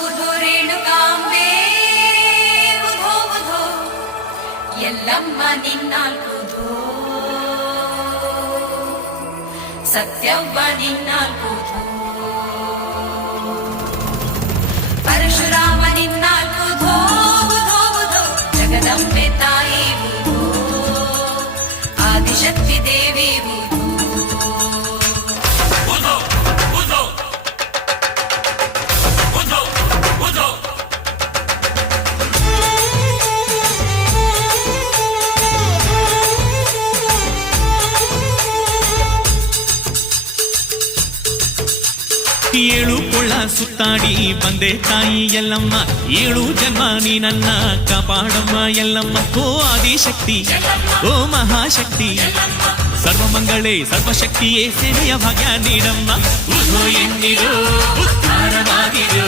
ಉಧೋ ರೇಣುಕಾಂಬೆ ಉಧೋ ಉಧೋ ಎಲ್ಲಮ್ಮ ನಿನ್ನಾಲ್ಕುಧೋ ಸತ್ಯವ್ವ ನಿನ್ನಾಲ್ಕುಧೋ ಪರಶುರಾಮ ನಿನ್ನಾಲ್ಕುಧೋ ಉಧೋ ಉಧೋ ಜಗದಂಬೆ ತಾಯಿ ಉಧೋ ಆದಿಶಕ್ತಿ ದೇವಿ ಏಳು ಕೊಳ್ಳ ಸುತ್ತಾಡಿ ಬಂದೆ ತಾಯಿ ಎಲ್ಲಮ್ಮ ಏಳು ಜನ್ಮ ನೀ ನನ್ನ ಕಾಪಾಡಮ್ಮ ಎಲ್ಲಮ್ಮ ಓ ಆದಿಶಕ್ತಿ ಓ ಮಹಾಶಕ್ತಿ ಸರ್ವಮಂಗಳೇ ಸರ್ವಶಕ್ತಿಯೇ ಸೇವೆಯ ಭಾಗ್ಯ ನೀಡಮ್ಮ ಉಧೋ ಎನ್ನಿರೋ ಉದ್ಧಾರವಾಗಿರೋ